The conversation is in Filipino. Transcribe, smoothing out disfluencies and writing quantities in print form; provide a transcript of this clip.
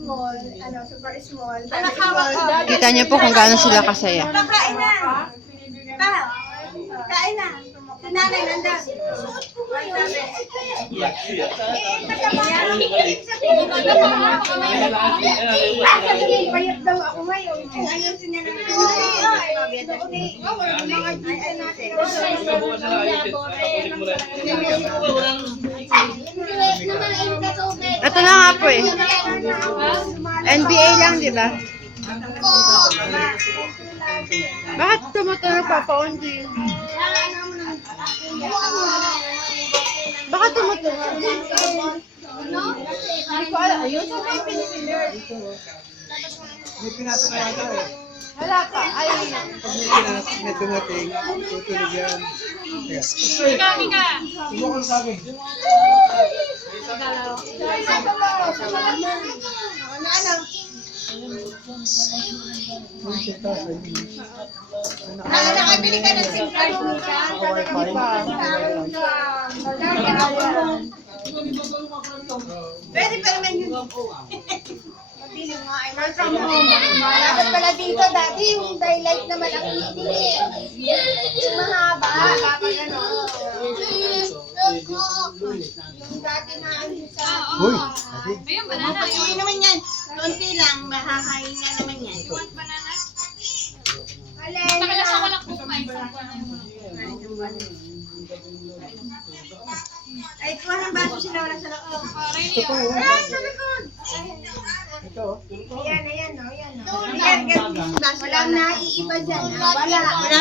small, super small. Kita niyo po kung gaano sila kasaya. Kain na! Kain na! Si nanay nandun. Payat daw ako ngayon. Ayun si nanay. Ito na nga po eh. NBA lang, di ba? Bakit tumutunog pa pa undi? Bakit tumutunog? Hindi ko alam. Ayun sa may pinipillar. May pinasok na ata eh. Wala pa. Ay. Pag may dumating, tutunog yan. Mika! Tumukol sa akin. Nakabili ka ng SIM card, Mika? Hindi pa. Pwede pa naman yun. Mabili nga ay dapat pala dito dati yung daylight naman ang hindi. Yung mahaba. Kapag ano. Yung dati na sa... Uy! Ayun, banana. Pag-iwi naman yan. Konti lang. Mahakain na naman yan. You want banana? Alin. Takala sa walang kumain sa Ay, kuha ng baso sila. Wala sa loob. Riley, oh. Ito. Ayan, ayan, no? Ayan, no? Ayan, walang naiiba dyan. Wala.